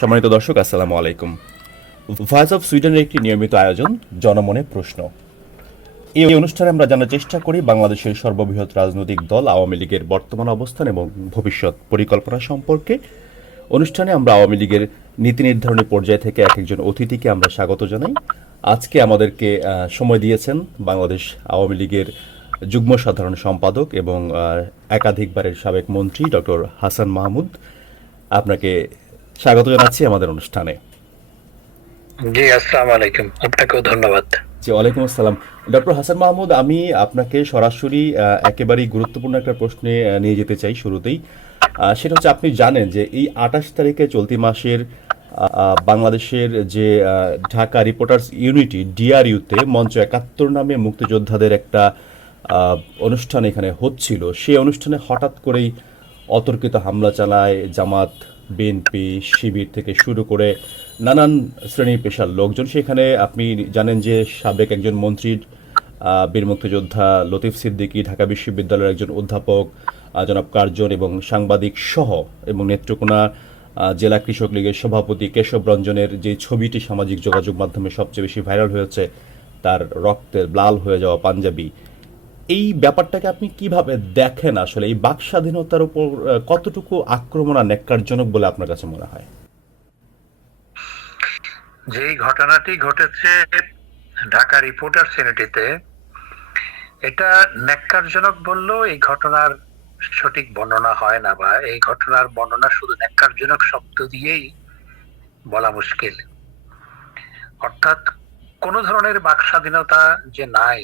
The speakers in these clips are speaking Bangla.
সম্মানিত দর্শক, আসসালামু আলাইকুম। ভয়েস অফ সুইডেনের একটি নিয়মিত আয়োজন, জনমনে প্রশ্ন। এই অনুষ্ঠানে আমরা জানার চেষ্টা করি বাংলাদেশের সর্ববৃহৎ রাজনৈতিক দল, আওয়ামী লীগের বর্তমান অবস্থান এবং ভবিষ্যৎ পরিকল্পনা সম্পর্কে। অনুষ্ঠানে আমরা আওয়ামী লীগের নীতি নির্ধারণী পর্যায় থেকে এক একজন অতিথিকে আমরা স্বাগত জানাই। আজকে আমাদেরকে সময় দিয়েছেন বাংলাদেশ আওয়ামী লীগের যুগ্ম সাধারণ সম্পাদক এবং একাধিকবারের সাবেক মন্ত্রী ডক্টর হাসান মাহমুদ। আপনাকে স্বাগত জানাচ্ছি আমাদের অনুষ্ঠানে। জি আসসালামু আলাইকুম। আপনাকেও ধন্যবাদ। জি ওয়ালাইকুম আসসালাম। ডক্টর হাসান মাহমুদ আমি আপনাকে সরাসরি একেবারেই গুরুত্বপূর্ণ একটা প্রশ্নে নিয়ে যেতে চাই শুরুতেই। সেটা হচ্ছে আপনি জানেন যে এই আঠাশ তারিখে চলতি মাসের বাংলাদেশের যে ঢাকা রিপোর্টার্স ইউনিটি ডিআরইউতে মঞ্চ একাত্তর নামে মুক্তিযোদ্ধাদের একটা অনুষ্ঠান এখানে হচ্ছিল। সেই অনুষ্ঠানে হঠাৎ করেই অতর্কিত হামলা চালায় জামাত বিএনপি শিবির থেকে শুরু করে নানান শ্রেণি পেশার লোকজন। সেখানে আপনি জানেন যে সাবেক একজন মন্ত্রীর বীর মুক্তিযোদ্ধা লতিফ সিদ্দিকী, ঢাকা বিশ্ববিদ্যালয়ের একজন অধ্যাপক জনাব কার্জন এবং সাংবাদিক সহ এবং নেত্রকোনা জেলা কৃষক লীগের সভাপতি কেশব রঞ্জনের যে ছবিটি সামাজিক যোগাযোগ মাধ্যমে সবচেয়ে বেশি ভাইরাল হয়েছে, তার রক্তের লাল হয়ে যাওয়া পাঞ্জাবি এই ব্যাপারটাকে আপনি কীভাবে দেখেন আসলে? এই বাক স্বাধীনতার উপর কতটুকু আক্রমণ আর ন্যাক্কারজনক বলে আপনার কাছে মনে হয়? যেই ঘটনাটি ঘটেছে ঢাকা রিপোর্টার সিনেটিতে এটা ন্যাক্কারজনক বললেও এই ঘটনার সঠিক বর্ণনা হয় না বা এই ঘটনার বর্ণনা শুধু ন্যাক্কারজনক শব্দ দিয়েই বলা মুশকিল। অর্থাৎ কোন ধরনের বাক স্বাধীনতা যে নাই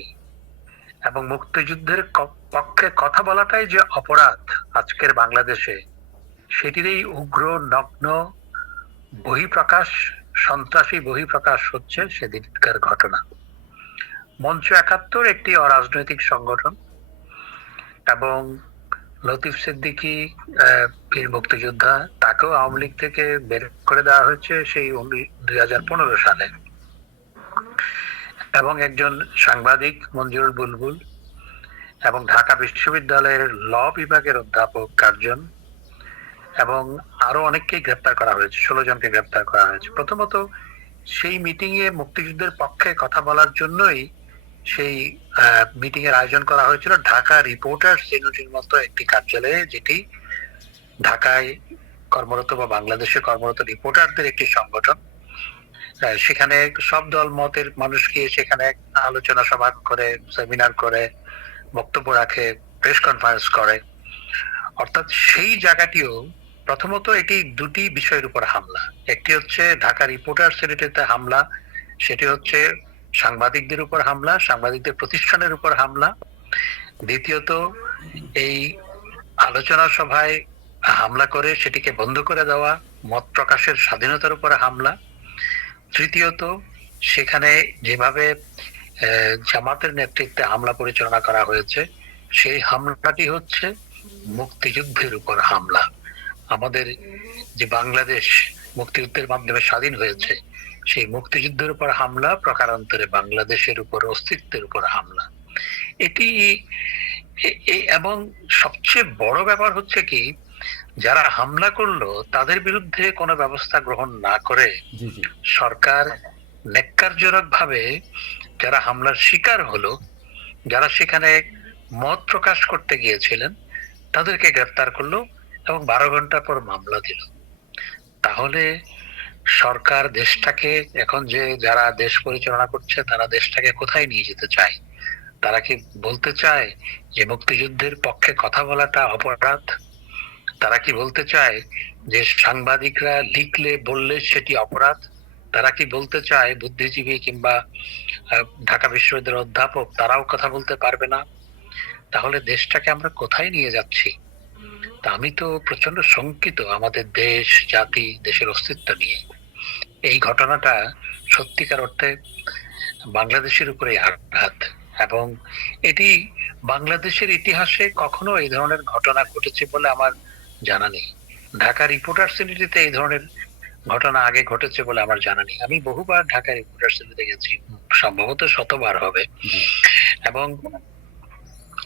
এবং মুক্তিযুদ্ধের পক্ষে কথা বলাটাই যে অপরাধ আজকের বাংলাদেশে, সেটিরই উগ্র, নগ্ন বহিঃপ্রকাশ, সন্ত্রাসী বহিঃপ্রকাশ হচ্ছে সেদিনকার ঘটনা। মঞ্চ একাত্তর একটি অরাজনৈতিক সংগঠন এবং লতিফ সিদ্দিকী বীর মুক্তিযোদ্ধা, তাকেও আওয়ামী লীগ থেকে বের করে দেওয়া হয়েছে সেই দুই হাজার পনেরো সালে। এবং একজন সাংবাদিক, মঞ্জুরুল বুলবুল, এবং ঢাকা বিশ্ববিদ্যালয়ের ল বিভাগের অধ্যাপক কার্জন, এবং আরও অনেককেই গ্রেপ্তার করা হয়েছে, ষোলো জনকে গ্রেপ্তার করা হয়েছে। প্রথমত, সেই মিটিং এ মুক্তিযুদ্ধের পক্ষে কথা বলার জন্যই সেই মিটিং এর আয়োজন করা হয়েছিল। ঢাকা রিপোর্টার ইউনিটির মতো একটি কার্যালয়ে, যেটি ঢাকায় কর্মরত বা বাংলাদেশে কর্মরত রিপোর্টারদের একটি সংগঠন। সেখানে সব দল মতের মানুষ গিয়ে সেখানে আলোচনা সভা করে সেমিনার করে, বক্তব্য রাখে প্রেস কনফারেন্স করে। অর্থাৎ সেই জায়গাটিও প্রথমত এটি দুটি বিষয়ের উপর হামলা। একটি হচ্ছে ঢাকা রিপোর্টার সিনেটিতে হামলা, সেটি হচ্ছে সাংবাদিকদের উপর হামলা, সাংবাদিকদের প্রতিষ্ঠানের উপর হামলা। দ্বিতীয়ত, এই আলোচনা সভায় হামলা করে সেটিকে বন্ধ করে দেওয়া, মত প্রকাশের স্বাধীনতার উপর হামলা। তৃতীয়ত, সেখানে যেভাবে জামাতের নেতৃত্বে হামলা পরিচালনা করা হয়েছে, সেই হামলাটি হচ্ছে মুক্তিযুদ্ধের উপর হামলা। আমাদের যে বাংলাদেশ মুক্তিযুদ্ধের মাধ্যমে স্বাধীন হয়েছে, সেই মুক্তিযুদ্ধের উপর হামলা প্রকারান্তরে বাংলাদেশের উপর, অস্তিত্বের উপর হামলা। এটি এবং সবচেয়ে বড় ব্যাপার হচ্ছে কি যারা হামলা করল তাদের বিরুদ্ধে কোনো ব্যবস্থা গ্রহণ না করে সরকার ন্যাক্কারজনক ভাবে যারা হামলার শিকার হলো যারা সেখানে মত প্রকাশ করতে গিয়েছিলেন তাদেরকে গ্রেফতার করল এবং বারো ঘণ্টা পর মামলা দিল। তাহলে সরকার দেশটাকে এখন যে যারা দেশ পরিচালনা করছে তারা দেশটাকে কোথায় নিয়ে যেতে চায়? তারা কি বলতে চায় যে মুক্তিযুদ্ধের পক্ষে কথা বলাটা অপরাধ? তারা কি বলতে চায় যে সাংবাদিকরা লিখলে, বললে সেটি অপরাধ? তারা কি বলতে চায় বুদ্ধিজীবী কিংবা ঢাকা বিশ্ববিদ্যালয়ের অধ্যাপক, তারাও কথা বলতে পারবে না? তাহলে দেশটাকে আমরা কোথায় নিয়ে যাচ্ছি? তা আমি তো প্রচণ্ড শঙ্কিত আমাদের দেশ, জাতি, দেশের অস্তিত্ব নিয়ে। এই ঘটনাটা সত্যিকার অর্থে বাংলাদেশের উপরে আঘাত এবং এটি বাংলাদেশের ইতিহাসে কখনো এই ধরনের ঘটনা ঘটেছে বলে আমার জানা নেই। ঢাকা রিপোর্টার সিটিতে এই ধরনের ঘটনা আগে ঘটেছে বলে আমার জানা নেই। আমি বহুবার ঢাকা রিপোর্টার সিটিতে গেছি সম্ভবত শতবার হবে। এবং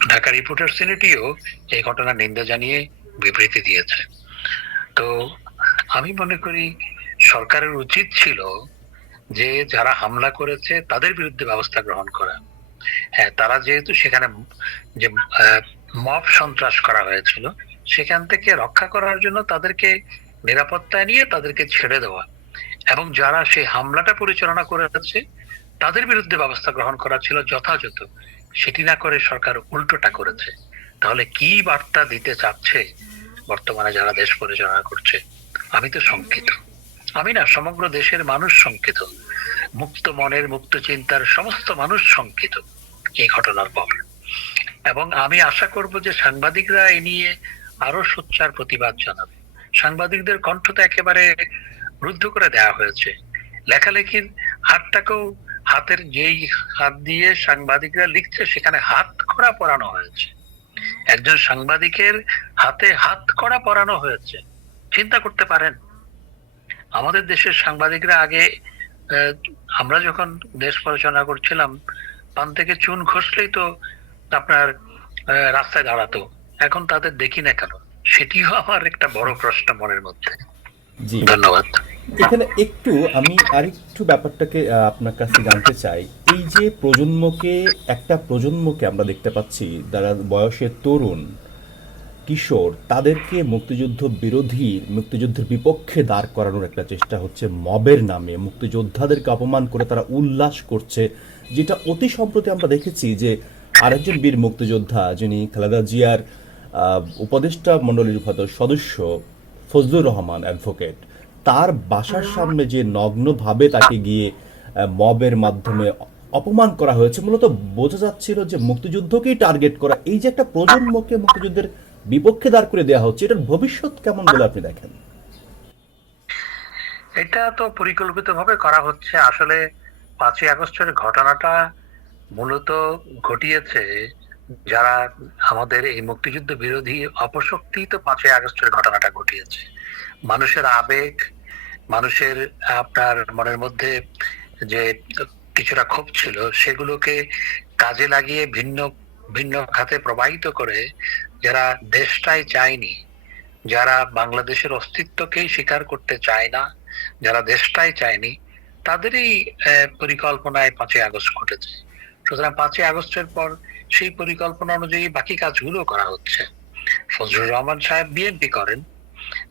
ঢাকা রিপোর্টার সিনেটিও এই ঘটনার নিন্দা জানিয়ে বিবৃতি দিয়েছে। তো আমি মনে করি সরকারের উচিত ছিল যে যারা হামলা করেছে তাদের বিরুদ্ধে ব্যবস্থা গ্রহণ করা। হ্যাঁ তারা যেহেতু সেখানে যে মব সন্ত্রাস করা হয়েছিল সেখান থেকে রক্ষা করার জন্য তাদেরকে নিরাপত্তায় নিয়ে তাদেরকে ছেড়ে দেওয়া। এবং যারা সেই হামলাটা পরিচালনা করেছে, তাদের বিরুদ্ধে ব্যবস্থা গ্রহণ করা ছিল যথাযথ। সেটি না করে সরকার উল্টোটা করেছে। তাহলে কি বার্তা দিতে চাচ্ছে বর্তমানে যারা দেশ পরিচালনা করছে? আমি তো শঙ্কিত। আমি না, সমগ্র দেশের মানুষ শঙ্কিত। মুক্ত মনের, মুক্ত চিন্তার সমস্ত মানুষ শঙ্কিত এই ঘটনার পর। এবং আমি আশা করব যে সাংবাদিকরা এ নিয়ে আরও সোচ্চার প্রতিবাদ জানাবে। সাংবাদিকদের কণ্ঠ তো একেবারে রুদ্ধ করে দেওয়া হয়েছে। লেখালেখির হাতটাকেও হাতের যেই হাত দিয়ে সাংবাদিকরা লিখছে, সেখানে হাত করা পরানো হয়েছে। একজন সাংবাদিকের হাতে হাত করা পরানো হয়েছে। চিন্তা করতে পারেন। আমাদের দেশের সাংবাদিকরা আগে আমরা যখন দেশ পরিচালনা করছিলাম, পান থেকে চুন ঘষলেই তো আপনার রাস্তায় দাঁড়াতো। এখন তাদের দেখি না কেন? সেটিও আমার একটা বড় প্রশ্ন মনের মধ্যে। জি। ধন্যবাদ। এখানে একটু আমি আরেকটু ব্যাপারটাকে আপনার কাছে জানতে চাই। এই যে প্রজন্মকে একটা প্রজন্মকে আমরা দেখতে পাচ্ছি যারা বয়সে তরুণ কিশোর তাদেরকে মুক্তিযুদ্ধ বিরোধী মুক্তিযুদ্ধের বিপক্ষে দাঁড় করানোর একটা চেষ্টা হচ্ছে মবের নামে। মুক্তিযোদ্ধাদেরকে অপমান করে তারা উল্লাস করছে যেটা অতি সম্প্রতি আমরা দেখেছি যে আরেকজন বীর মুক্তিযোদ্ধা যিনি খালেদা জিয়ার উপদেষ্টা মণ্ডলীর সদস্য ফজলুর রহমান অ্যাডভোকেট তার বাসার সামনে যে নগ্নভাবে তাকে গিয়ে মবের মাধ্যমে অপমান করা হয়েছে, মূলত বোঝা যাচ্ছিল যে মুক্তিযুদ্ধকেই টার্গেট করা, এই যে একটা প্রজন্মকে মুক্তিযুদ্ধের বিপক্ষে দাঁড় করে দেওয়া হচ্ছে, এটার ভবিষ্যৎ কেমন বলে আপনি দেখেন? এটা তো পরিকল্পিতভাবে করা হচ্ছে। আসলে পাঁচই আগস্টের ঘটনাটা মূলত ঘটিয়েছে যারা আমাদের এই মুক্তিযুদ্ধ বিরোধী অপশক্তি তো পাঁচই আগস্টের ঘটনাটা ঘটিয়েছে। মানুষের আবেগ, মানুষের আপনার মনের মধ্যে যে কিছুটা ক্ষোভ ছিল, সেগুলোকে কাজে লাগিয়ে ভিন্ন ভিন্ন খাতে প্রবাহিত করে যারা দেশটাই চায়নি, যারা বাংলাদেশের অস্তিত্বকেই স্বীকার করতে চায় না, যারা দেশটাই চায়নি, তাদেরই পরিকল্পনায় পাঁচই আগস্ট ঘটেছে। সুতরাং পাঁচই আগস্টের পর সেই পরিকল্পনা অনুযায়ী বাকি কাজগুলো করা হচ্ছে। ফজলুর রহমান সাহেব বিএনপি করেন।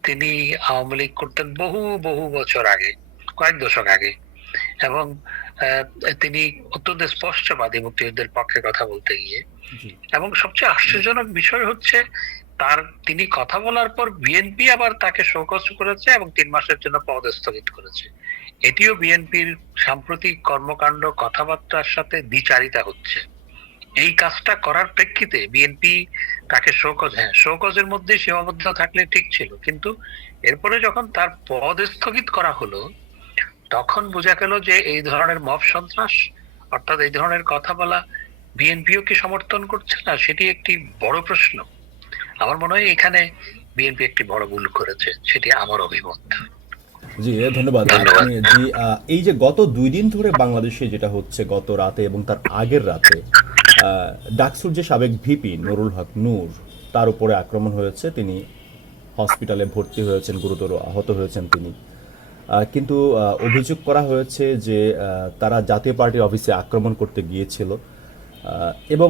তিনি আওয়ামী লীগ করতেন বহু বহু বছর আগে কয়েক দশক আগে। এবং তিনি অত্যন্ত স্পষ্টবাদী মুক্তিযুদ্ধের পক্ষে কথা বলতে গিয়ে। এবং সবচেয়ে আশ্চর্যজনক বিষয় হচ্ছে তার তিনি কথা বলার পর বিএনপি আবার তাকে শোকজ করেছে এবং তিন মাসের জন্য পদ স্থগিত করেছে। এটিও বিএনপির সাম্প্রতিক কর্মকাণ্ড কথাবার্তার সাথে দ্বিচারিতা হচ্ছে। এই কাজটা করার প্রেক্ষিতে বিএনপি তাকে শোকজ হ্যাঁ শোকজের মধ্যে সীমাবদ্ধ থাকলে ঠিক ছিল। কিন্তু এরপরে যখন তার পদ স্থগিত করা হলো, তখন বোঝা গেল যে এই ধরনের মব সন্ত্রাস, অর্থাৎ এই ধরনের কথা বলা বিএনপিও কি সমর্থন করছে না, সেটি একটি বড় প্রশ্ন। আমার মনে হয় এখানে বিএনপি একটি বড় ভুল করেছে, সেটি আমার অভিমত। জি ধন্যবাদ। জি এই যে গত দুই দিন ধরে বাংলাদেশে যেটা হচ্ছে গত রাতে এবং তার আগের রাতে ডাকসুর যে সাবেক ভিপি নুরুল হক নূর তার উপরে আক্রমণ হয়েছে। তিনি হসপিটালে ভর্তি হয়েছেন গুরুতর আহত হয়েছেন তিনি। কিন্তু অভিযোগ করা হয়েছে যে তারা জাতীয় পার্টির অফিসে আক্রমণ করতে গিয়েছিল। এবং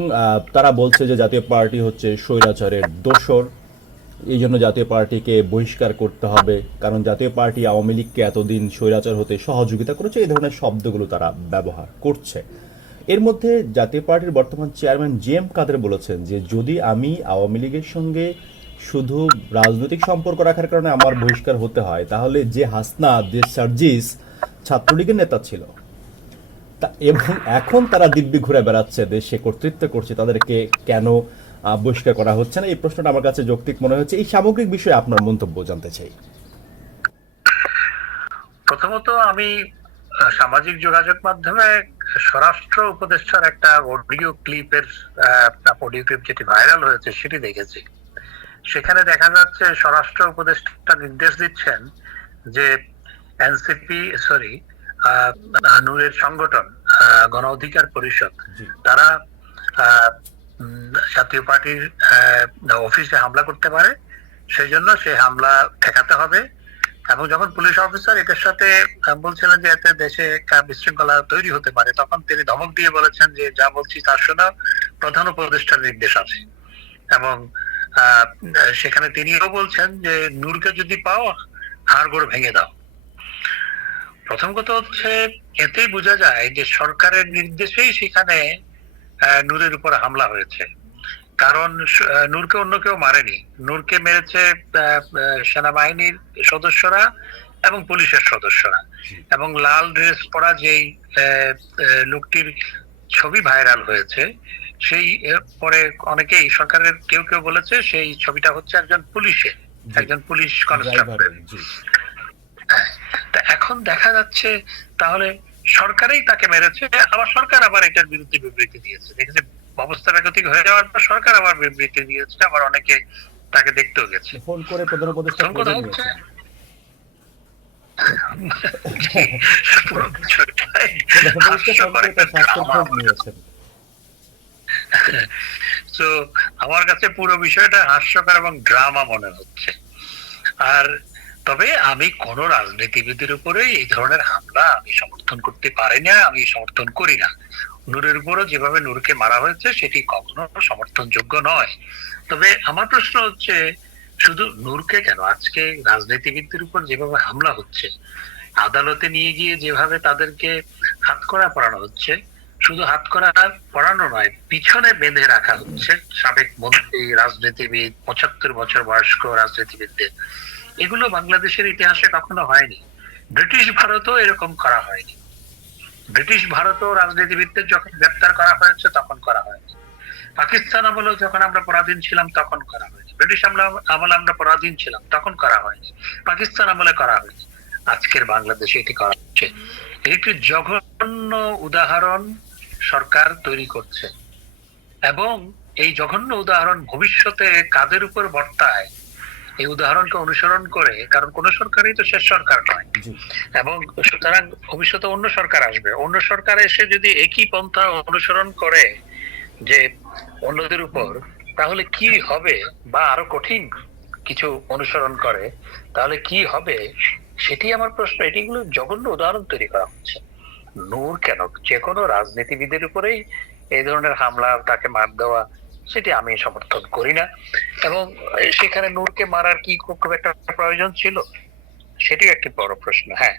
তারা বলছে যে জাতীয় পার্টি হচ্ছে স্বৈরাচারের দোসর এই জন্য জাতীয় পার্টিকে বহিষ্কার করতে হবে, কারণ জাতীয় পার্টি আওয়ামী লীগকে এতদিন স্বৈরাচার হতে সহযোগিতা করেছে, এই ধরনের শব্দগুলো তারা ব্যবহার করছে। এর মধ্যে জাতীয় পার্টির বর্তমান চেয়ারম্যান জি এম কাদের বলেছেন যে, যদি আমি আওয়ামী লীগের সঙ্গে শুধু রাজনৈতিক সম্পর্ক রাখার কারণে আমার বহিষ্কার হতে হয়, তাহলে যে হাসনা যে সার্জিস ছাত্রলীগের নেতা ছিল, তা এবং এখন তারা দিব্যি ঘুরে বেড়াচ্ছে দেশে কর্তৃত্ব করছে, তাদেরকে কেন বহিষ্কার করা হচ্ছে না। এই প্রশ্নটা আমার কাছে যৌক্তিক মনে হচ্ছে। এই সামগ্রিক বিষয়ে আপনার মন্তব্য জানতে চাই। প্রথমত আমি সামাজিক যোগাযোগ মাধ্যমে স্বরাষ্ট্র উপদেষ্টার একটা অডিও ক্লিপের অডিও ক্লিপ যেটি ভাইরাল হয়েছে সেটি দেখেছি। সেখানে দেখা যাচ্ছে স্বরাষ্ট্র উপদেষ্টা নির্দেশ দিচ্ছেন যে এনসিপি সরি নূরের সংগঠন গণ অধিকার পরিষদ তারা জাতীয় পার্টির অফিসে হামলা করতে পারে সেই জন্য সে হামলা ঠেকাতে হবে। এবং যখন পুলিশ অফিসার এটার সাথে বলছিলেন যে এতে দেশে একটা বিশৃঙ্খলা তৈরি হতে পারে, তখন তিনি ধমক দিয়ে বলেছেন যে যা বলছি তার শোনা প্রধান উপদেষ্টার নির্দেশ আছে। এবং সেখানে তিনিও বলছেন যে নূরকে যদি পাও হাড় গোড় ভেঙে দাও। প্রথম কথা হচ্ছে, এতেই বোঝা যায় যে সরকারের নির্দেশেই সেখানে নূরের উপর হামলা হয়েছে। কারণ নূরকে অন্য কেউ মারেনি। নূরকে মেরেছে সেনাবাহিনীর সদস্যরা এবং পুলিশের সদস্যরা। এবং লাল ড্রেস পরা যেই লোকটির ছবি ভাইরাল হয়েছে সেই পরে অনেকেই সরকারের কেউ কেউ বলেছে সেই ছবিটা হচ্ছে একজন পুলিশের একজন পুলিশ কনস্টেবল তা এখন দেখা যাচ্ছে তাহলে সরকারই তাকে মেরেছে আবার সরকার আবার এটার বিরুদ্ধে বিবৃতি দিয়েছে। দেখেছে অবস্থা বেগতিক হয়ে যাওয়ার পর সরকার আবার বিবৃতি দিয়েছে আবার অনেকে তাকে দেখতেও গেছে। ফোন করে প্রধান উপদেষ্টা তো আমার কাছে পুরো বিষয়টা হাস্যকর এবং ড্রামা মনে হচ্ছে। আর তবে আমি কোন রাজনীতিবিদের উপরে এই ধরনের হামলা আমি সমর্থন করতে পারি না, আমি সমর্থন করি না। নূরের উপরও যেভাবে নূরকে মারা হয়েছে, সেটি কখনো সমর্থনযোগ্য নয়। তবে আমার প্রশ্ন হচ্ছে, শুধু নূরকে কেন? আজকে রাজনীতিবিদদের উপর যেভাবে হামলা হচ্ছে, আদালতে নিয়ে গিয়ে যেভাবে তাদেরকে হাতকড়া পরানো হচ্ছে, শুধু হাতকড়া পরানো নয়, পিছনে বেঁধে রাখা হচ্ছে সাবেক মন্ত্রী, রাজনীতিবিদ, পঁচাত্তর বছর বয়স্ক রাজনীতিবিদদের। এগুলো বাংলাদেশের ইতিহাসে কখনো হয়নি। ব্রিটিশ ভারতও এরকম করা হয়নি। ব্রিটিশ ভারতও রাজনীতিবিদদের যখন গ্রেপ্তার করা হয়েছে, তখন করা হয়নি। পাকিস্তান আমলেও যখন আমরা পরাধীন ছিলাম, তখন করা হয়নি। ব্রিটিশ আমলে আমরা পরাধীন ছিলাম, তখন করা হয়নি। পাকিস্তান আমলে করা হয়নি। আজকের বাংলাদেশে এটি করা হচ্ছে। একটি জঘন্য উদাহরণ সরকার তৈরি করছে। এবং এই জঘন্য উদাহরণ ভবিষ্যতে কাদের উপর বর্তায় এই উদাহরণকে অনুসরণ করে কারণ কোন সরকারই তো শেষ সরকার নয়। এবং সুতরাং ভবিষ্যতে অন্য সরকার আসবে। অন্য সরকার এসে যদি একই পন্থা অনুসরণ করে যে অন্যদের উপর তাহলে কি হবে বা আরও কঠিন কিছু অনুসরণ করে তাহলে কি হবে? সেটি আমার প্রশ্ন। এটিগুলো জঘন্য উদাহরণ তৈরি করা হচ্ছে। নূর কেন? যে কোনো রাজনীতিবিদের উপরেই এই ধরনের হামলা তাকে মার দেওয়া সেটি আমি সমর্থন করি না। এবং সেখানে নূরকে মারার কি খুব একটা প্রয়োজন ছিল সেটিও একটি বড় প্রশ্ন হ্যাঁ।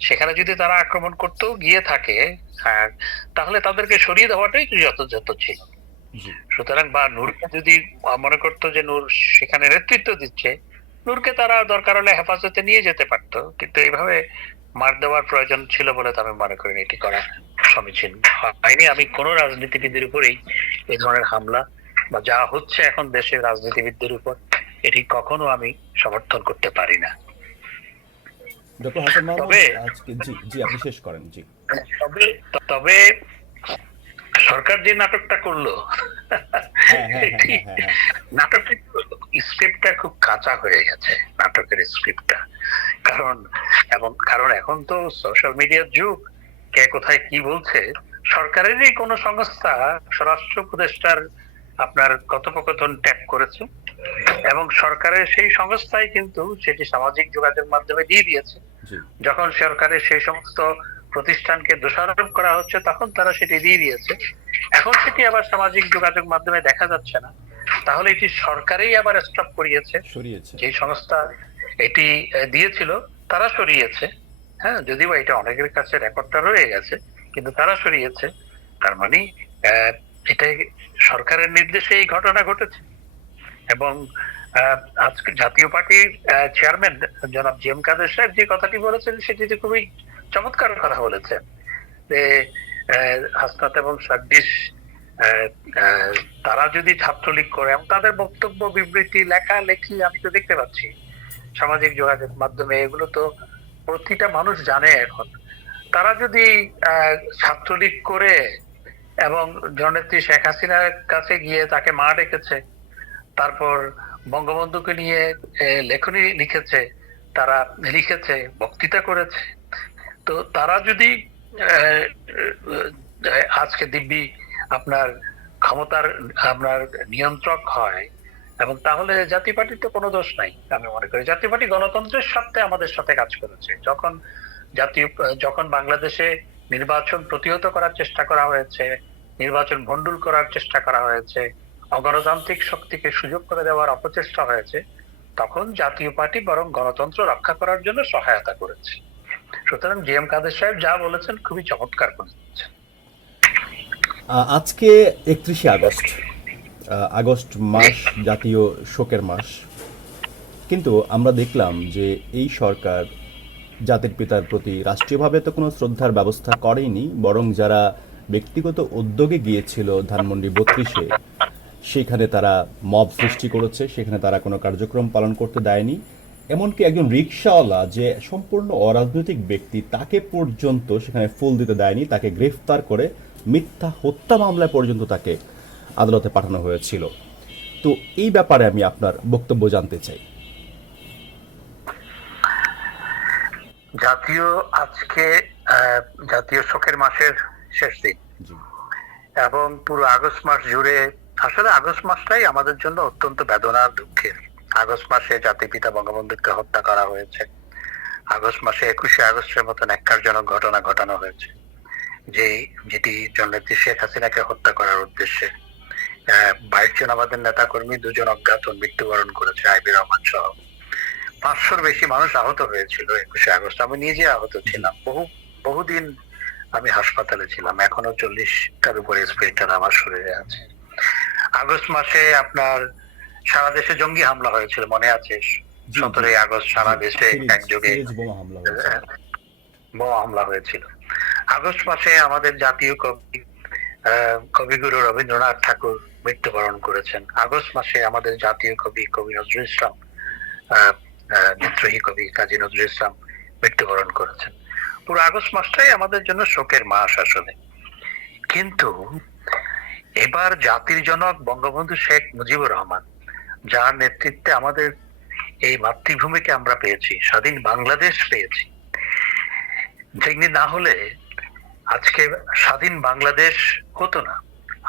সেখানে যদি তারা আক্রমণ করতেও গিয়ে থাকে হ্যাঁ তাহলে তাদেরকে সরিয়ে দেওয়াটাই যথাযথ ছিল। সুতরাং বা নূরকে যদি মনে করতো যে নূর সেখানে নেতৃত্ব দিচ্ছে নূরকে তারা দরকার হলে হেফাজতে নিয়ে যেতে পারতো কিন্তু এইভাবে মার দেওয়ার প্রয়োজন ছিল বলে তো আমি মনে করি না এটি করা সমীচীন হয়নি। আমি কোন রাজনীতিবিদের উপরেই এই ধরনের হামলা বা যা হচ্ছে এখন দেশের রাজনীতিবিদদের উপর এটি কখনো আমি সমর্থন করতে পারি না। ডক্টর হাসান তবে- আজকে জি জি আপনি শেষ করেন জি। তবে তবে সরকার যে নাটকটা করল হ্যাঁ হ্যাঁ হ্যাঁ নাটকের স্ক্রিপ্টটা খুব কাঁচা হয়ে গেছে নাটকের স্ক্রিপ্টটা। কারণ এবং কারণ এখন তো সোশ্যাল মিডিয়ার যুগ কে কোথায় কি বলছে সরকারেরই কোনো সংস্থা স্বরাষ্ট্র উপদেষ্টার আপনার কথোপকথন ট্যাপ করেছে। এবং সরকারের সেই সংস্থাই কিন্তু সেটি সামাজিক যোগাযোগ মাধ্যমে দিয়ে দিয়েছে। যখন সরকারের সেই সমস্ত প্রতিষ্ঠানকে দোষারোপ করা হচ্ছে তখন তারা সেটি দিয়ে দিয়েছে। এখন সেটি আবার সামাজিক যোগাযোগ মাধ্যমে দেখা যাচ্ছে না। তাহলে এটি সরকারই আবার স্টপ করিয়েছে। সরিয়েছে। যে সংস্থা এটি দিয়েছিল তারা সরিয়েছে। হ্যাঁ যদিও এটা অনেকের কাছে রেকর্ডটা রয়ে গেছে কিন্তু তারা সরিয়েছে। তার মানে আহ, এটা সরকারের নির্দেশে এই ঘটনা ঘটেছে। এবং আজকে জাতীয় পার্টির চেয়ারম্যান জনাব জি এম কাদের সাহেব যে কথাটি বলেছেন সেটি খুবই চমৎকার কথা বলেছেন যে হাসনাত এবং সাদ্দিস তারা যদি ছাত্রলীগ করে, এবং তাদের বক্তব্য, বিবৃতি, লেখা, লেখি আমি তো দেখতে পাচ্ছি। সামাজিক যোগাযোগ মাধ্যমে এগুলো তো প্রতিটা মানুষ জানে এখন। তারা যদি ছাত্রলীগ করে এবং জননেত্রী শেখ হাসিনার কাছে গিয়ে তাকে মা ডেকেছে। তারপর বঙ্গবন্ধুকে নিয়ে লেখনী লিখেছে, তারা লিখেছে, বক্তৃতা করেছে। তো তারা যদি আজকে দিব্যি আপনার ক্ষমতার, আপনার নিয়ন্ত্রক হয়, এবং তাহলে জাতীয় পার্টির তো কোনো দোষ নাই, আমি মনে করি। জাতীয় পার্টি গণতন্ত্রের স্বার্থে আমাদের সাথে কাজ করেছে। যখন জাতীয়, যখন বাংলাদেশে নির্বাচন প্রতিহত করার চেষ্টা করা হয়েছে নির্বাচন ভণ্ডুল করার চেষ্টা করা হয়েছে অগণতান্ত্রিক শক্তিকে সুযোগ করে দেওয়ার অপচেষ্টা হয়েছে তখন জাতীয় পার্টি বরং গণতন্ত্র রক্ষা করার জন্য সহায়তা করেছে। সুতরাং জি এম কাদের সাহেব যা বলেছেন খুবই চমৎকার আহ, আজকে একত্রিশে আগস্ট আগস্ট মাস জাতীয় শোকের মাস। কিন্তু আমরা দেখলাম যে এই সরকার জাতির পিতার প্রতি রাষ্ট্রীয়ভাবে তো কোনো শ্রদ্ধার ব্যবস্থা করেনি বরং যারা ব্যক্তিগত উদ্যোগে গিয়েছিল ধানমন্ডি বত্রিশে। সেখানে তারা মব সৃষ্টি করেছে, সেখানে তারা কোনো কার্যক্রম পালন করতে দেয়নি। এমনকি একজন রিক্সাওয়ালা যে সম্পূর্ণ অরাজনৈতিক ব্যক্তি, তাকে পর্যন্ত সেখানে ফুল দিতে দেয়নি, তাকে গ্রেফতার করে মিথ্যা হত্যা মামলায় পর্যন্ত তাকে আদালতে পাঠানো হয়েছিল। তো এই ব্যাপারে আমি আপনার বক্তব্য জানতে চাই। জাতীয় আজকে জাতীয় শোকের মাসের শেষ দিন। এবং পুরো আগস্ট মাস জুড়ে আসলে আগস্ট মাসটাই আমাদের জন্য অত্যন্ত বেদনার দুঃখের। আগস্ট মাসে জাতির পিতা বঙ্গবন্ধুকে হত্যা করা হয়েছে। আগস্ট মাসে একুশে আগস্টের মতন একজনক ঘটনা ঘটানো হয়েছে। যে যেটি জননেত্রী শেখ হাসিনাকে হত্যা করার উদ্দেশ্যে বাইশ জন আমাদের নেতা কর্মী দুজন অজ্ঞাত মৃত্যুবরণ করেছে আইবি রহমান সহ। পাঁচশোর বেশি মানুষ আহত হয়েছিল একুশে আগস্ট। আমি নিজে আহত ছিলাম। বহু বহুদিন আমি হাসপাতালে ছিলাম। এখনও চল্লিশটার উপরে স্প্রেটার আমার শরীরে আছে। আগস্ট মাসে আপনার সারা দেশে জঙ্গি হামলা হয়েছিল মনে আছে? সতেরোই আগস্ট সারা দেশে একযোগে বোমা হামলা হামলা হয়েছিল। আগস্ট মাসে আমাদের জাতীয় কবি আহ, কবিগুরু রবীন্দ্রনাথ ঠাকুর মৃত্যুবরণ করেছেন। আগস্ট মাসে আমাদের জাতীয় কবি কবি নজরুল ইসলাম বিদ্রোহী কবি কাজী নজরুল ইসলাম মৃত্যুবরণ করেছেন। পুরো আগস্ট মাসটাই আমাদের জন্য শোকের মাস আসলে। কিন্তু এবার জাতির জনক বঙ্গবন্ধু শেখ মুজিবুর রহমান, যার নেতৃত্বে আমাদের এই মাতৃভূমিকে আমরা পেয়েছি, স্বাধীন বাংলাদেশ পেয়েছি যেগুলি না হলে আজকে স্বাধীন বাংলাদেশ হতো না।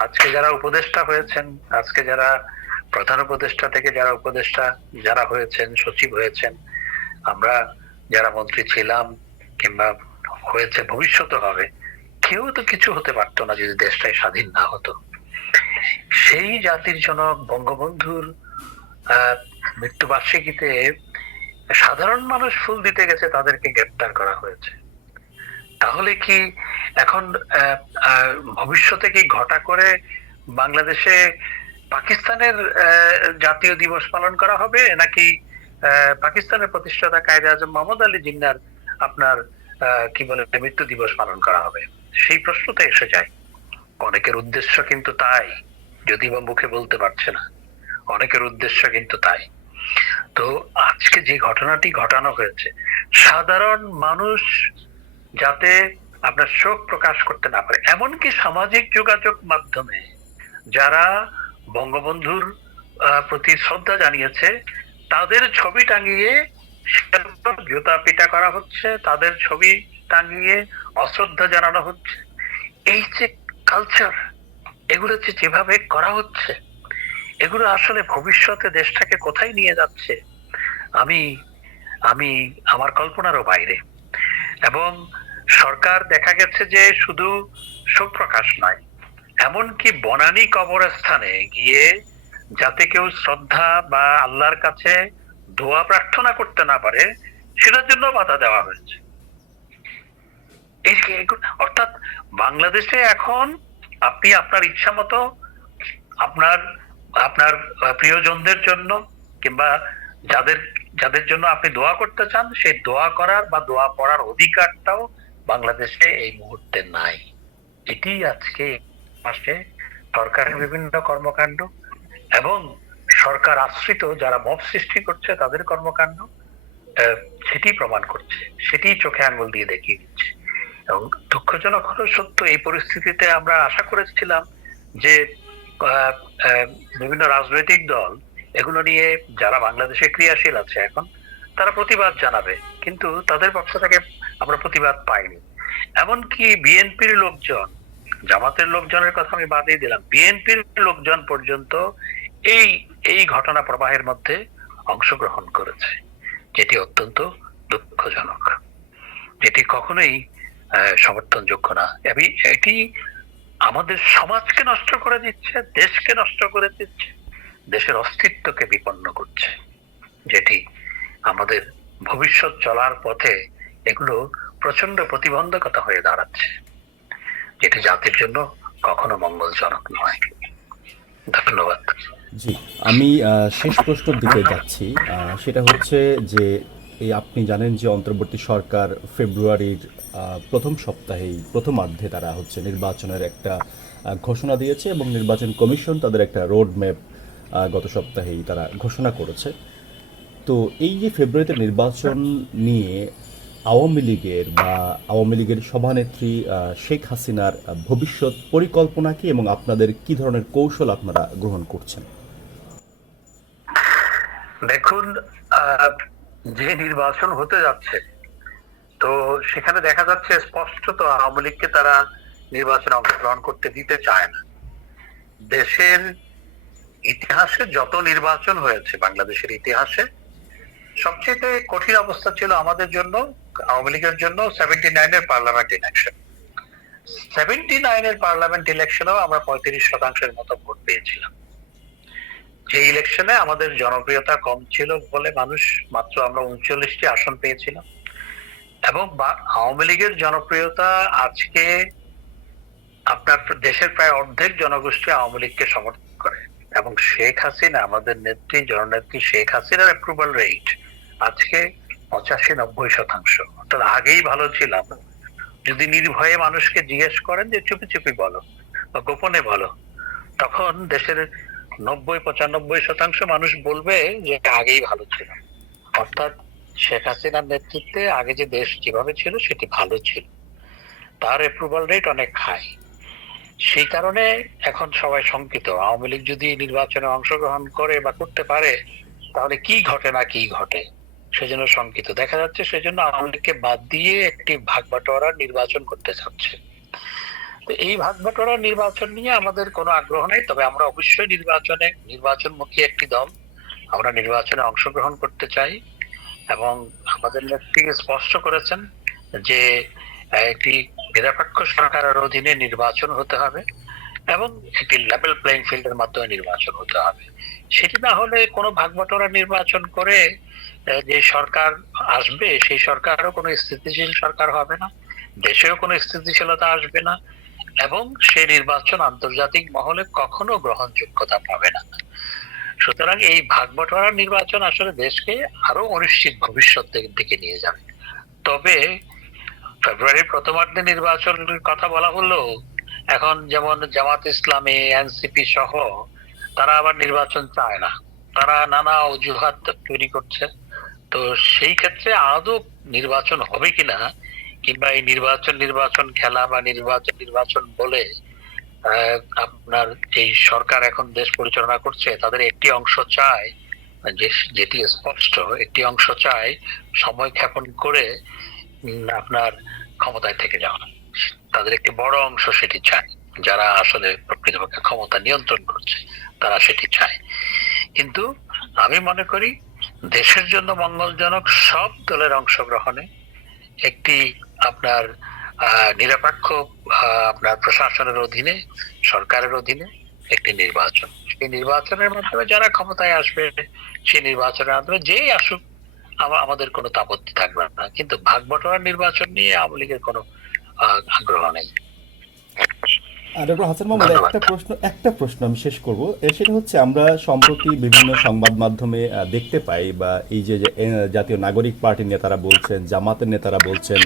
আজকে যারা উপদেষ্টা হয়েছেন, আজকে যারা প্রধান উপদেষ্টা থেকে যারা উপদেষ্টা যারা হয়েছেন, সচিব হয়েছেন, আমরা যারা মন্ত্রী ছিলাম কিংবা হয়েছে ভবিষ্যতে হবে, কেউ তো কিছু হতে পারতো না যদি দেশটাই স্বাধীন না হতো। সেই জাতির জনক বঙ্গবন্ধুর মৃত্যুবার্ষিকীতে সাধারণ মানুষ ফুল দিতে গেছে তাদেরকে গ্রেপ্তার করা হয়েছে। তাহলে কি এখন ভবিষ্যতে কি ঘটা করে বাংলাদেশে পাকিস্তানের জাতীয় দিবস পালন করা হবে? নাকি পাকিস্তানের প্রতিষ্ঠাতা কায়দে আজম মোহাম্মদ আলী জিন্নার আপনার কি বলে মৃত্যু দিবস পালন করা হবে। সেই প্রশ্নটা এসে যায়। অনেকের উদ্দেশ্য কিন্তু তাই, যদি বা মুখে বলতে পারছে না। অনেকের উদ্দেশ্য কিন্তু তাই। তো আজকে যে ঘটনাটি ঘটানো হয়েছে, সাধারণ মানুষ যাতে আপনার শোক প্রকাশ করতে না পারে, এমনকি সামাজিক যোগাযোগ মাধ্যমে যারা বঙ্গবন্ধুর প্রতি শ্রদ্ধা জানিয়েছে, তাদের ছবি টাঙিয়ে জুতা পিটা করা হচ্ছে, তাদের ছবি টাঙিয়ে অশ্রদ্ধা জানানো হচ্ছে। এই যে কালচার এগুলো যে যেভাবে করা হচ্ছে, এগুলো আসলে ভবিষ্যতে দেশটাকে কোথায় নিয়ে যাচ্ছে, আমি আমি, আমার কল্পনারও বাইরে। এবং সরকার দেখা গেছে যে শুধু শোক প্রকাশ নয়, এমনকি বনানী কবরস্থানে গিয়ে যাতে কেউ শ্রদ্ধা বা আল্লাহর কাছে দোয়া প্রার্থনা করতে না পারে, সেটার জন্য বাধা দেওয়া হয়েছে। অর্থাৎ বাংলাদেশে এখন আপনি আপনার ইচ্ছা মতো আপনার আপনার প্রিয়জনদের জন্য কিংবা যাদের যাদের জন্য আপনি দোয়া করতে চান, সেই দোয়া করার বা দোয়া পড়ার অধিকারটাও বাংলাদেশে এই মুহূর্তে নাই। এটি আজকে মাসে সরকারের বিভিন্ন কর্মকাণ্ড এবং সরকার আশ্রিত, যারা মব সৃষ্টি করছে তাদের কর্মকাণ্ড সেটি প্রমাণ করছে সেটি চোখে আঙ্গুল দিয়ে দেখিয়ে দিচ্ছে। এবং দুঃখজনক হলো সত্য, এই পরিস্থিতিতে আমরা আশা করেছিলাম যে বিভিন্ন রাজনৈতিক দল এগুলো নিয়ে যারা বাংলাদেশে ক্রিয়াশীল আছে এখন, তারা প্রতিবাদ জানাবে, কিন্তু তাদের পক্ষ থেকে আমরা প্রতিবাদ পাইনি। এমনকি বিএনপির লোকজন, জামাতের লোকজনের কথা আমি বাদই দিলাম, বিএনপির লোকজন পর্যন্ত এই এই ঘটনা প্রবাহের মধ্যে অংশগ্রহণ করেছে, যেটি অত্যন্ত দুঃখজনক, যেটি কখনোই সমর্থনযোগ্য না। এবং এটি আমাদের সমাজকে নষ্ট করে দিচ্ছে, দেশকে নষ্ট করে দিচ্ছে, দেশের অস্তিত্বকে বিপন্ন করছে, যেটি আমাদের ভবিষ্যৎ চলার পথে এগুলো প্রচণ্ড প্রতিবন্ধকতা হয়ে দাঁড়াচ্ছে, যেটি জাতির জন্য কখনো মঙ্গলজনক নয়। ধন্যবাদ। জি, আমি শেষ প্রশ্নের দিকে যাচ্ছি। সেটা হচ্ছে যে, এই আপনি জানেন যে অন্তর্বর্তী সরকার ফেব্রুয়ারির প্রথম সপ্তাহেই, প্রথমার্ধে তারা হচ্ছে নির্বাচনের একটা ঘোষণা দিয়েছে এবং নির্বাচন কমিশন তাদের একটা রোড ম্যাপ গত সপ্তাহেই তারা ঘোষণা করেছে। তো এই যে ফেব্রুয়ারিতে নির্বাচন নিয়ে আওয়ামী লীগের বা আওয়ামী লীগের সভানেত্রী শেখ হাসিনার ভবিষ্যৎ পরিকল্পনা কি এবং আপনাদের কি ধরনের কৌশল আপনারা গ্রহণ করছেন? দেখুন যে নির্বাচন হতে যাচ্ছে, তো সেখানে দেখা যাচ্ছে স্পষ্টত আওয়ামী লীগকে তারা নির্বাচনে অংশগ্রহণ করতে দিতে চায় না। দেশের ইতিহাসে যত নির্বাচন হয়েছে, বাংলাদেশের ইতিহাসে, সবচেয়ে কঠিন অবস্থা ছিল আমাদের জন্য, আওয়ামী লীগের জন্য সেভেন্টি নাইনের পার্লামেন্ট ইলেকশন সেভেন্টি নাইনের পার্লামেন্ট ইলেকশনেও আমরা পঁয়ত্রিশ শতাংশের মতো ভোট পেয়েছিলাম। যে ইলেকশনে আমাদের জনপ্রিয়তা কম ছিল বলে মানুষ মাত্র আমরা উনচল্লিশটি আসন পেয়েছিলাম। এবং আওয়ামী লীগের জনপ্রিয়তা আজকে আপনার দেশের প্রায় অর্ধেক জনগোষ্ঠী আওয়ামী লীগকে সমর্থন করে। এবং শেখ হাসিনা, আমাদের নেত্রী, জননেত্রী শেখ হাসিনার অ্যাপ্রুভাল রেট আজকে পঁচাশি নব্বই শতাংশ। অর্থাৎ আগেই ভালো ছিলাম। যদি নির্ভয়ে মানুষকে জিজ্ঞেস করেন যে, চুপি চুপি বলো বা গোপনে বলো, তখন দেশের নব্বই, পঁচানব্বই শতাংশ মানুষ বলবে যে এটা আগেই ভালো ছিল। অর্থাৎ শেখ হাসিনার নেতৃত্বে আগে যে দেশ যেভাবে ছিল, সেটি ভালো ছিল। তার অ্যাপ্রুভাল রেট অনেক হাই সেই কারণে এখন সবাই শঙ্কিত। আওয়ামী লীগ যদি নির্বাচনে অংশগ্রহণ করে বা করতে পারে, তাহলে কি ঘটে না কি ঘটে? সেজন্য শঙ্কিত। দেখা যাচ্ছে সেজন্য আওয়ামী লীগকে বাদ দিয়ে একটি ভাগ বাটোয়ারা নির্বাচন করতে চাচ্ছে। এই ভাগ বাটোয়ারা নির্বাচন নিয়ে আমাদের কোনো আগ্রহ নেই, তবে আমরা অবশ্যই নির্বাচনে, নির্বাচনমুখী একটি দল। আমরা নির্বাচনে অংশগ্রহণ করতে চাই এবং আমাদের নেত্রী স্পষ্ট করেছেন যে একটি নিরপেক্ষ সরকারের অধীনে নির্বাচন হতে হবে এবং একটি লেভেল প্লেইং ফিল্ডের মাধ্যমে নির্বাচন হতে হবে। সেটি না হলে কোনো ভাগবটোরা নির্বাচন করে যে সরকার আসবে, সেই সরকারও কোনো স্থিতিশীল সরকার হবে না, দেশেও কোনো স্থিতিশীলতা আসবে না। এবং সেই নির্বাচন আন্তর্জাতিক মহলে কখনো গ্রহণযোগ্যতা পাবে না। সুতরাং এই ভাগ ভাগবটোয়ারা নির্বাচন আসলে দেশকে আরও অনিশ্চিত ভবিষ্যতের দিকে নিয়ে যাবে। তবে ফেব্রুয়ারির প্রথমার্ধে নির্বাচনের কথা বলা হলো, এখন যেমন জামাত ইসলামী, এনসিপি সহ তারা আবার নির্বাচন চায় না। তারা নানা অজুহাত তৈরি করছে। তো সেই ক্ষেত্রে আদৌ নির্বাচন হবে কিনা কিংবা এই নির্বাচন নির্বাচন খেলা বা নির্বাচন নির্বাচন বলে আপনার এই সরকার এখন দেশ পরিচালনা করছে, তাদের একটি অংশ চায়, যে, যেটি স্পষ্ট, একটি অংশ চায় সময় ক্ষেপণ করে আপনার ক্ষমতায় থেকে যাওয়া। তাদের একটি বড় অংশ সেটি চায়। যারা আসলে প্রকৃতপক্ষে ক্ষমতা নিয়ন্ত্রণ করছে, তারা সেটি চায়। কিন্তু আমি মনে করি, দেশের জন্য মঙ্গলজনক সব দলের অংশগ্রহণে একটি আপনার নিরপেক্ষ আপনার প্রশাসনের অধীনে, সরকারের অধীনে একটি নির্বাচন। সেই নির্বাচনের মাধ্যমে যারা ক্ষমতায় আসবে, সেই নির্বাচনের মাধ্যমে যেই আসুক, আমা- আমাদের কোনো আপত্তি থাকবে না। কিন্তু ভাগ বটোয়ার নির্বাচন নিয়ে আওয়ামী লীগের কোনো আগ্রহ নেই। ডক্টর হাসান মোহাম্মদ একটা প্রশ্ন একটা প্রশ্ন আমি শেষ করব। সেটা হচ্ছে আমরা সম্প্রতি বিভিন্ন সংবাদ মাধ্যমে দেখতে পাই বা এই যে যে, জাতীয় নাগরিক পার্টির নেতারা বলছেন জামাতের নেতারা বলছেন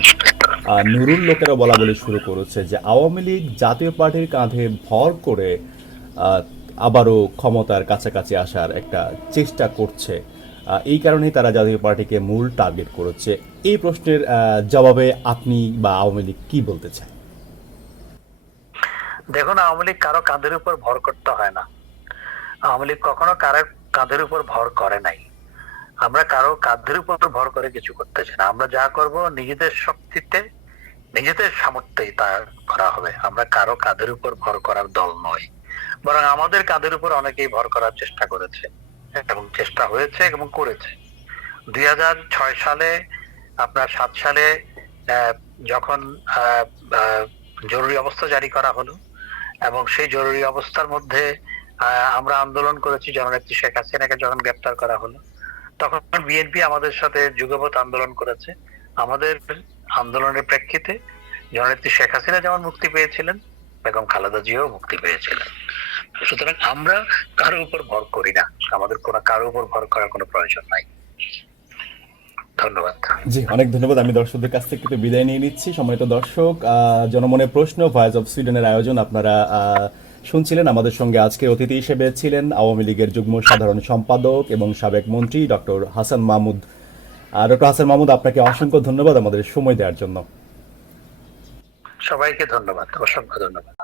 নুরুল লোকেরা বলা বলে শুরু করেছে যে আওয়ামী লীগ জাতীয় পার্টির কাঁধে ভর করে আবারও ক্ষমতার কাছাকাছি আসার একটা চেষ্টা করছে। এই কারণেই তারা জাতীয় পার্টিকে মূল টার্গেট করেছে। এই প্রশ্নের জবাবে আপনি বা আওয়ামী লীগ কি বলতে চান? দেখুন, আওয়ামী লীগ কারও কাঁধের উপর ভর করতে হয় না। আওয়ামী লীগ কখনো কারও কাঁধের উপর ভর করে নাই। আমরা কারও কাঁধের উপর ভর করে কিছু করতে চাই না। আমরা যা করব নিজেদের শক্তিতে, নিজেদের সামর্থ্যেই তা করা হবে। আমরা কারও কাঁধের উপর ভর করার দল নয় বরং আমাদের কাঁধের উপর অনেকেই ভর করার চেষ্টা করেছে এবং চেষ্টা হয়েছে এবং করেছে। দুই হাজার ছয় সালে, আপনার সাত সালে যখন জরুরি অবস্থা জারি করা হলো এবং সেই জরুরি অবস্থার মধ্যে আমরা আন্দোলন করেছি, জননেত্রী শেখ হাসিনাকে যখন গ্রেপ্তার করা হলো, তখন বিএনপি আমাদের সাথে যুগপৎ আন্দোলন করেছে। আমাদের আন্দোলনের প্রেক্ষিতে জননেত্রী শেখ হাসিনা যেমন মুক্তি পেয়েছিলেন, বেগম খালেদা জিয়াও মুক্তি পেয়েছিলেন। সুতরাং আমরা কারোর উপর ভর করি না। আমাদের কোনো কারোর উপর ভর করার কোনো প্রয়োজন নাই। ধন্যবাদ জি অনেক ধন্যবাদ। আমি দর্শকদের কাছ থেকে একটু বিদায় নিয়ে নিচ্ছি। সম্মানিত দর্শক আহ, জনমনের প্রশ্ন ভয়েস অফ সুইডেনের আয়োজন আপনারা শুনছিলেন। আমাদের সঙ্গে আজকে অতিথি হিসেবে ছিলেন আওয়ামী লীগের যুগ্ম সাধারণ সম্পাদক এবং সাবেক মন্ত্রী ডক্টর হাসান মাহমুদ। ডক্টর হাসান মাহমুদ আপনাকে অসংখ্য ধন্যবাদ আমাদের সময় দেওয়ার জন্য। সবাইকে ধন্যবাদ অসংখ্য ধন্যবাদ।